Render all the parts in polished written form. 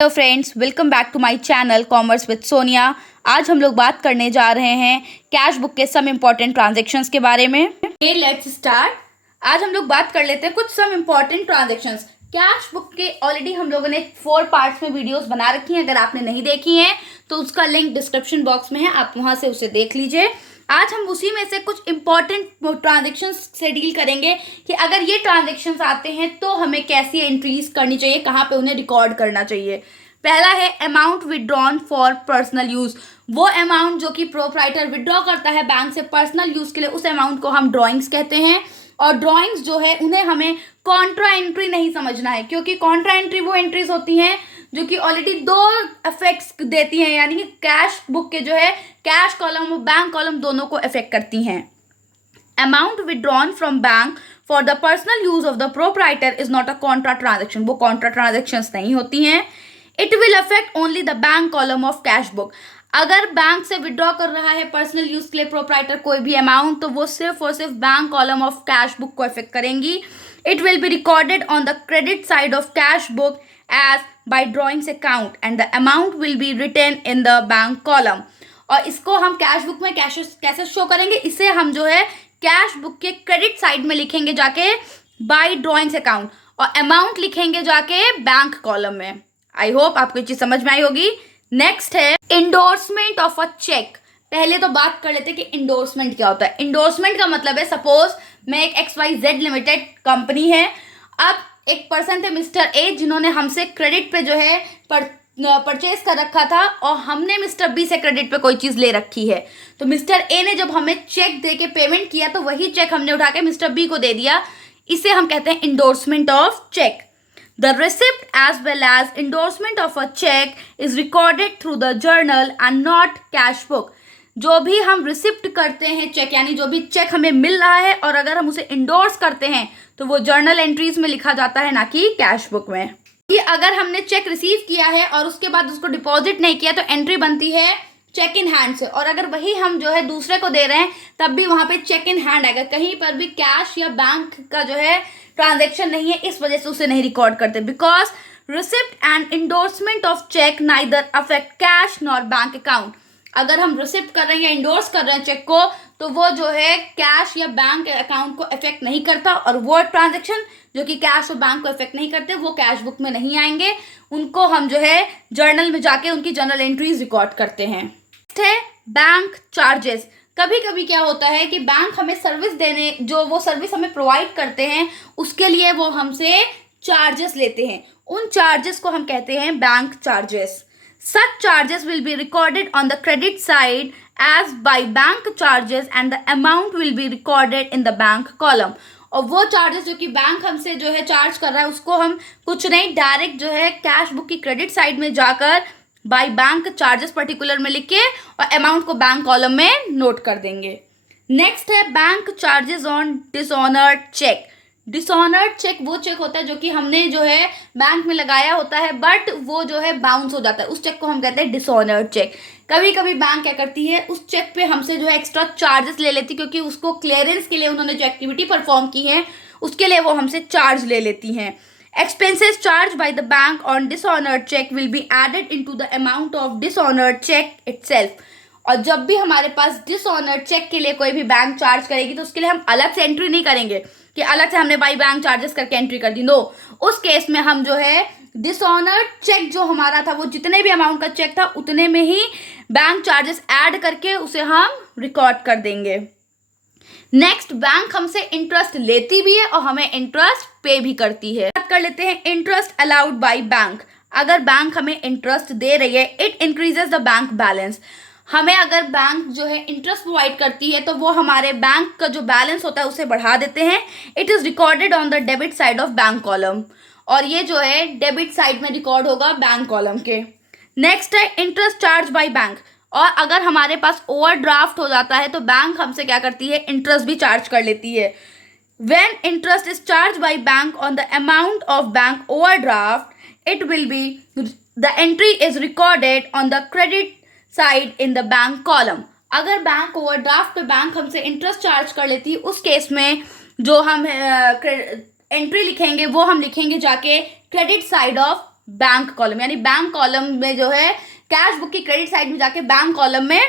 Hello friends, welcome back to my channel commerce with Sonia. आज हम लोग बात करने जा रहे हैं कैश बुक के सम इम्पॉर्टेंट ट्रांजैक्शंस के बारे में। Let's start. आज हम लोग बात कर लेते हैं कुछ some important transactions. Cash book के ऑलरेडी हम लोगों ने 4 पार्ट्स में वीडियोस बना रखी हैं। अगर आपने नहीं देखी हैं तो उसका लिंक डिस्क्रिप्शन बॉक्स में है, आप वहां से उसे देख लीजिए। आज हम उसी में से कुछ इंपॉर्टेंट ट्रांजैक्शंस से डील करेंगे कि अगर ये ट्रांजैक्शंस आते हैं तो हमें कैसी एंट्रीज करनी चाहिए, कहाँ पे उन्हें रिकॉर्ड करना चाहिए। पहला है amount withdrawn for personal use. वो अमाउंट जो कि प्रोप्राइटर विड्रॉ करता है बैंक से पर्सनल यूज के लिए, उस अमाउंट को हम ड्रॉइंग्स कहते हैं। और ड्रॉइंग्स जो है उन्हें हमें कॉन्ट्रा एंट्री नहीं समझना है, क्योंकि कॉन्ट्रा एंट्री वो एंट्रीज होती हैं जो कि ऑलरेडी 2 इफेक्ट्स देती हैं, यानी कि कैश बुक के जो है कैश कॉलम और बैंक कॉलम दोनों को इफेक्ट करती हैं। Amount withdrawn from bank for the personal use of the proprietor is not a Contra transaction. वो कॉन्ट्रा ट्रांजेक्शंस नहीं होती हैं। It will affect only the bank column of cash book. अगर bank से विड्रॉ कर रहा है पर्सनल यूज के लिए प्रोप्राइटर कोई भी अमाउंट, तो वो सिर्फ और सिर्फ bank column of cash book को इफेक्ट करेंगी। It will be recorded on the credit side of cash book as by drawings account and the amount will be written in the bank column. और इसको हम cash book में कैसे show करेंगे, इसे हम जो है कैश बुक के क्रेडिट साइड में लिखेंगे जाके बाय ड्रॉइंग्स अकाउंट, और अमाउंट लिखेंगे जाके बैंक कॉलम में। आई होप आपको ये चीज समझ में आई होगी। नेक्स्ट है इंडोर्समेंट ऑफ अ चेक। पहले तो बात कर लेते हैं कि इंडोर्समेंट क्या होता है। इंडोर्समेंट का मतलब है, सपोज मैं एक XYZ लिमिटेड कंपनी है, अब एक पर्सन थे मिस्टर ए जिन्होंने हमसे क्रेडिट पे जो है परचेज कर रखा था, और हमने मिस्टर बी से क्रेडिट पे कोई चीज ले रखी है। तो मिस्टर ए ने जब हमें चेक दे के पेमेंट किया तो वही चेक हमने उठा के मिस्टर बी को दे दिया। इसे हम कहते हैं endorsement of cheque. The receipt as well as endorsement of a check is recorded through the journal and not cash book. जो भी हम रिसिप्ट करते हैं चेक, यानी जो भी चेक हमें मिल रहा है और अगर हम उसे इंडोर्स करते हैं तो वो जर्नल एंट्रीज में लिखा जाता है, ना कि कैश बुक में। कि अगर हमने चेक रिसीव किया है और उसके बाद उसको डिपॉजिट नहीं किया तो एंट्री बनती है चेक इन हैंड से, और अगर वही हम जो है दूसरे को दे रहे हैं तब भी वहां पे चेक इन हैंड आएगा। कहीं पर भी कैश या बैंक का जो है ट्रांजैक्शन नहीं है, इस वजह से उसे नहीं रिकॉर्ड करते। Because receipt and endorsement of cheque neither affect cash nor bank account. अगर हम रिसिप्ट कर रहे हैं या इंडोर्स कर रहे हैं चेक को, तो वो जो है कैश या बैंक अकाउंट को इफेक्ट नहीं करता, और वो ट्रांजैक्शन जो कि कैश और बैंक को इफेक्ट नहीं करते वो कैश बुक में नहीं आएंगे। उनको हम जो है जर्नल में जाके उनकी जर्नल एंट्रीज रिकॉर्ड करते हैं। नेक्स्ट है बैंक चार्जेस। कभी कभी क्या होता है कि बैंक हमें सर्विस देने, जो वो सर्विस हमें प्रोवाइड करते हैं उसके लिए वो हमसे चार्जेस लेते हैं। उन चार्जेस को हम कहते हैं bank charges. Such charges will be recorded on the credit side as by bank charges and the amount will be recorded in the bank column. और वो चार्जेस जो कि बैंक हमसे जो है चार्ज कर रहा है उसको हम कुछ नहीं, डायरेक्ट जो है कैश बुक की क्रेडिट साइड में जाकर बाय बैंक चार्जेस पर्टिकुलर में लिख के और अमाउंट को बैंक कॉलम में नोट कर देंगे। नेक्स्ट है bank charges on dishonoured cheque. Dishonoured cheque वो चेक होता है जो कि हमने जो है बैंक में लगाया होता है बट वो जो है बाउंस हो जाता है, उस चेक को हम कहते हैं डिसऑनर्ड चेक। कभी कभी बैंक क्या करती है, उस चेक पे हमसे जो है एक्स्ट्रा चार्जेस ले लेती, क्योंकि उसको क्लियरेंस के लिए उन्होंने जो एक्टिविटी परफॉर्म की है उसके लिए वो हमसे चार्ज ले लेती हैं। Expenses charged by the bank on dishonored check will be added into the amount of dishonored check itself. और जब भी हमारे पास डिसऑनर्ड चेक के लिए कोई भी बैंक चार्ज करेगी तो उसके लिए हम अलग से एंट्री नहीं करेंगे कि अलग से हमने बाई बैंक चार्जेस करके एंट्री कर दी। नो, उस केस में हम जो है डिसऑनर्ड चेक जो हमारा था वो जितने भी अमाउंट का चेक था उतने में ही बैंक चार्जेस ऐड करके उसे हम रिकॉर्ड कर देंगे। नेक्स्ट, बैंक हमसे इंटरेस्ट लेती भी है और हमें इंटरेस्ट पे भी करती है। बात कर लेते हैं इंटरेस्ट अलाउड बाय बैंक। अगर बैंक हमें इंटरेस्ट दे रही है, it increases the bank balance. हमें अगर बैंक जो है इंटरेस्ट प्रोवाइड करती है तो वो हमारे बैंक का जो बैलेंस होता है उसे बढ़ा देते हैं। It is recorded on the debit side of bank column, और ये जो है डेबिट साइड में रिकॉर्ड होगा बैंक कॉलम के। नेक्स्ट है इंटरेस्ट चार्ज बाय बैंक। और अगर हमारे पास ओवरड्राफ्ट हो जाता है तो बैंक हमसे क्या करती है, इंटरेस्ट भी चार्ज कर लेती है। When interest is charge by bank on the amount of bank overdraft, it will be the entry is recorded on the credit side in the bank column. अगर बैंक ओवरड्राफ्ट पे bank हमसे interest charge कर लेती है, उस case में जो हम एंट्री लिखेंगे वो हम लिखेंगे जाके credit side of bank column, यानी बैंक कॉलम में जो है कैश बुक की क्रेडिट साइड में जाके बैंक कॉलम में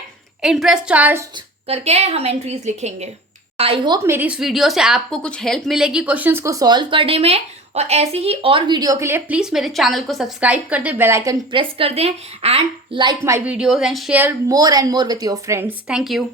इंटरेस्ट चार्ज करके हम एंट्रीज लिखेंगे। आई होप मेरी इस वीडियो से आपको कुछ हेल्प मिलेगी क्वेश्चंस को सॉल्व करने में, और ऐसी ही और वीडियो के लिए प्लीज़ मेरे चैनल को सब्सक्राइब कर दें, बेल आइकन प्रेस कर दें, and like my videos and share more and more with your friends. Thank you.